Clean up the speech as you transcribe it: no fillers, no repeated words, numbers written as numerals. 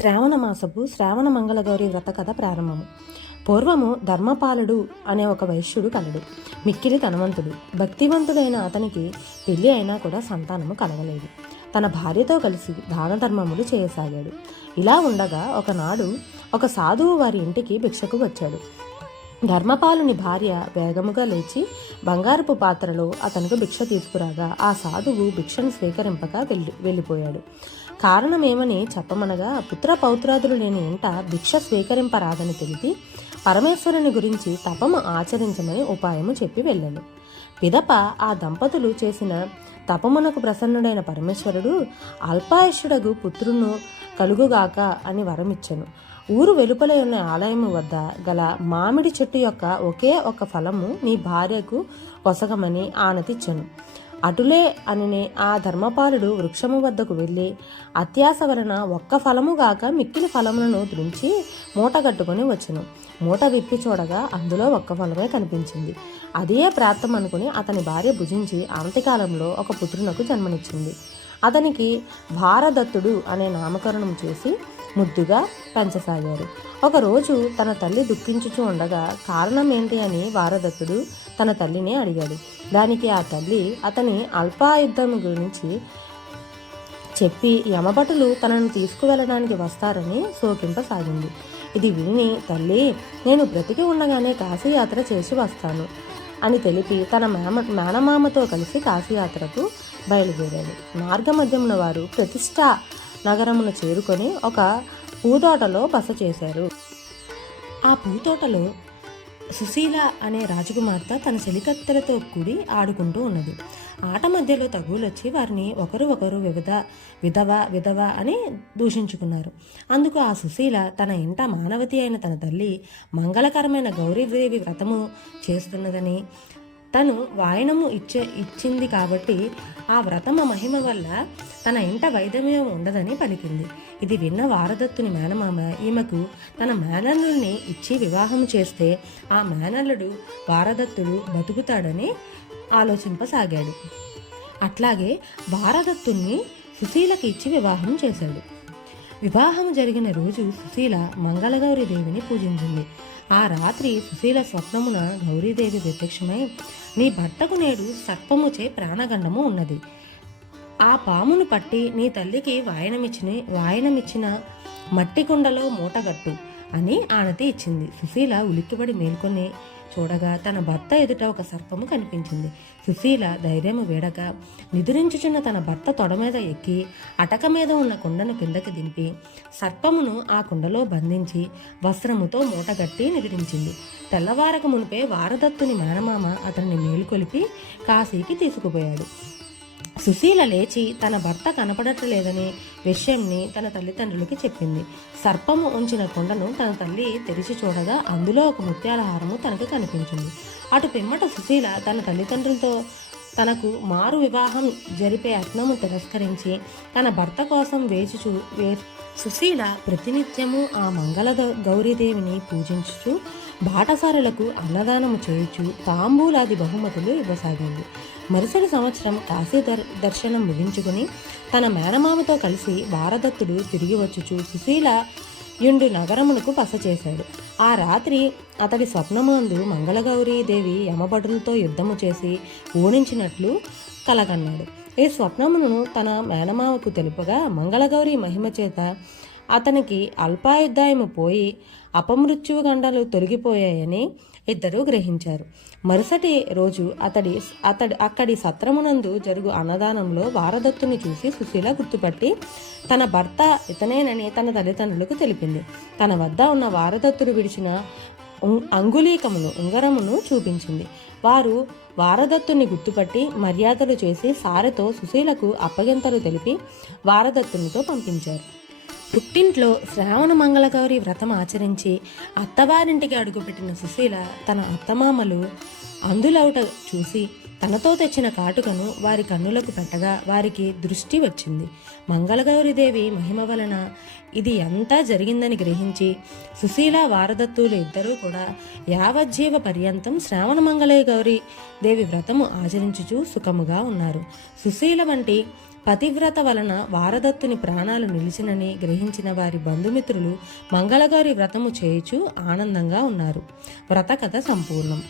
శ్రావణ మంగళగౌరి వ్రత కథ ప్రారంభము. పూర్వము ధర్మపాలుడు అనే ఒక వైశ్యుడు కలడు. మిక్కిలి ధనవంతుడు, భక్తివంతుడైన అతనికి పెళ్లి అయినా కూడా సంతానము కలగలేదు. తన భార్యతో కలిసి దాన ధర్మములు చేయసాగాడు. ఇలా ఉండగా ఒకనాడు ఒక సాధువు వారి ఇంటికి భిక్షకు వచ్చాడు. ధర్మపాలుని భార్య వేగముగా లేచి బంగారపు పాత్రలో అతనికి భిక్ష తీసుకురాగా ఆ సాధువు భిక్షను స్వీకరింపక వెళ్ళిపోయాడు. కారణమేమని చెప్పమనగా పుత్ర పౌత్రాదులు లేని ఇంట భిక్ష స్వీకరింపరాదని తెలిపి పరమేశ్వరుని గురించి తపము ఆచరించమని ఉపాయము చెప్పి వెళ్ళాను. పిదప ఆ దంపతులు చేసిన తపమునకు ప్రసన్నుడైన పరమేశ్వరుడు అల్పాయుష్యుడగు పుత్రును కలుగుగాక అని వరమిచ్చెను. ఊరు వెలుపల ఉన్న ఆలయము వద్ద గల మామిడి చెట్టు యొక్క ఒకే ఒక ఫలము నీ భార్యకు పొసగమని ఆనతిచ్చెను. అటులే అని ఆ ధర్మపాలుడు వృక్షము వద్దకు వెళ్ళి అత్యాస వలన ఒక్క ఫలము గాక మిక్కిలి ఫలములను త్రుంచి మూట కట్టుకొని వచ్చెను. మూట విప్పి చూడగా అందులో ఒక్క ఫలమే కనిపించింది. అదే ప్రాప్తం అనుకుని అతని భార్య భుజించి అంత్యకాలంలో ఒక పుత్రునకు జన్మనిచ్చింది. అతనికి భారదత్తుడు అనే నామకరణం చేసి ముద్దుగా పెంచసాగారు. ఒకరోజు తన తల్లి దుఃఖించుచూ ఉండగా కారణం ఏంటి అని వారదత్తుడు తన తల్లిని అడిగాడు. దానికి ఆ తల్లి అతని అల్పాయుద్ధం గురించి చెప్పి యమభటులు తనను తీసుకువెళ్ళడానికి వస్తారని శోకింపసాగింది. ఇది విని తల్లి, నేను బ్రతికి ఉండగానే కాశీయాత్ర చేసి వస్తాను అని తెలిపి తన మేనమామతో కలిసి కాశీయాత్రకు బయలుదేరాడు. మార్గమధ్యమున వారు ప్రతిష్ఠా నగరమును చేరుకొని ఒక పూతోటలో బస చేశారు. ఆ పూతోటలో సుశీల అనే రాజకుమార్తె తన చెలికత్తెలతో కూడి ఆడుకుంటూ ఉన్నది. ఆట మధ్యలో తగులొచ్చి వారిని ఒకరు విధవ అని దూషించుకున్నారు. అందుకు ఆ సుశీల తన ఇంట మానవతి అయిన తన తల్లి మంగళకరమైన గౌరీదేవి వ్రతము చేస్తున్నదని, తను వాయనము ఇచ్చింది కాబట్టి ఆ వ్రతమ మహిమ వల్ల తన ఇంట వైధవ్యం ఉండదని పలికింది. ఇది విన్న వారదత్తుని మేనమామ ఈమెకు తన మేనల్లుల్ని ఇచ్చి వివాహం చేస్తే ఆ మేనల్లుడు వారదత్తుడు బతుకుతాడని ఆలోచింపసాగాడు. అట్లాగే వారదత్తుణ్ణి సుశీలకి ఇచ్చి వివాహం చేశాడు. వివాహం జరిగిన రోజు సుశీల మంగళగౌరి దేవిని పూజించింది. ఆ రాత్రి సుశీల స్వప్నమున గౌరీదేవి ప్రత్యక్షమై, నీ భర్తకు నేడు సర్పముచే ప్రాణగండము ఉన్నది. ఆ పామును పట్టి నీ తల్లికి వాయనమిచ్చిన మట్టి కుండలో మూటగట్టు అని ఆనతి ఇచ్చింది. సుశీల ఉలిక్కిపడి మేల్కొని చూడగా తన భర్త ఎదుట ఒక సర్పము కనిపించింది. సుశీల ధైర్యము వేడక నిదురించుచున్న తన భర్త తొడ మీద ఎక్కి అటక మీద ఉన్న కుండను కిందకి దింపి సర్పమును ఆ కుండలో బంధించి వస్త్రముతో మూటగట్టి నిద్రించింది. తెల్లవారక మునిపే వారదత్తుని మేనమామ అతన్ని మేలుకొలిపి కాశీకి తీసుకుపోయాడు. సుశీల లేచి తన భర్త కనపడట్లేదని విషయంని తన తల్లిదండ్రులకి చెప్పింది. సర్పము ఉంచిన కొండను తన తల్లి తెరిచి చూడగా అందులో ఒక ముత్యాల హారము తనకు కనిపించింది. అటు పిమ్మట సుశీల తన తల్లిదండ్రులతో తనకు మారు వివాహం జరిపే యత్నము తిరస్కరించి తన భర్త కోసం సుశీల ప్రతినిత్యము ఆ గౌరీదేవిని పూజించుచు బాటసారులకు అన్నదానము చేయుచు తాంబూలాది బహుమతులు ఇవ్వసాగింది. మరుసటి సంవత్సరం కాశీ దర్శనం ముగించుకుని తన మేనమామతో కలిసి వారదత్తుడు తిరిగి వచ్చుచు సుశీల యుండు నగరమునకు బస చేశాడు. ఆ రాత్రి అతడి స్వప్నమందు మంగళగౌరీదేవి యమభటులతో యుద్ధము చేసి ఓడించినట్లు కలగన్నాడు. ఈ స్వప్నమును తన మేనమామకు తెలుపగా మంగళగౌరి మహిమ చేత అతనికి అల్పాయుద్ధాయము పోయి అపమృత్యువు గండలు తొలగిపోయాయని ఇద్దరూ గ్రహించారు. మరుసటి రోజు అక్కడి సత్రమునందు జరుగు అన్నదానంలో వారదత్తుని చూసి సుశీల గుర్తుపట్టి తన భర్త ఇతనేనని తన తల్లిదండ్రులకు తెలిపింది. తన వద్ద ఉన్న వారదత్తుడు విడిచిన ఉంగరమును చూపించింది. వారు వారదత్తుని గుర్తుపట్టి మర్యాదలు చేసి సారెతో సుశీలకు అప్పగింతలు తెలిపి వారదత్తునితో పంపించారు. పుట్టింట్లో శ్రావణ మంగళగౌరి వ్రతం ఆచరించి అత్తవారింటికి అడుగుపెట్టిన సుశీల తన అత్తమామలు అందులౌట చూసి తనతో తెచ్చిన కాటుకను వారి కన్నులకు పెట్టగా వారికి దృష్టి వచ్చింది. మంగళగౌరిదేవి మహిమ వలన ఇది అంతా జరిగిందని గ్రహించి సుశీల వారదత్తులు ఇద్దరూ కూడా యావజ్జీవ పర్యంతం శ్రావణ మంగళ గౌరి దేవి వ్రతము ఆచరించుచూ సుఖముగా ఉన్నారు. సుశీల వంటి పతివ్రత వలన వారదత్తుని ప్రాణాలు నిలిచినని గ్రహించిన వారి బంధుమిత్రులు మంగళగౌరి వ్రతము చేయుచు ఆనందంగా ఉన్నారు. వ్రత కథ సంపూర్ణం.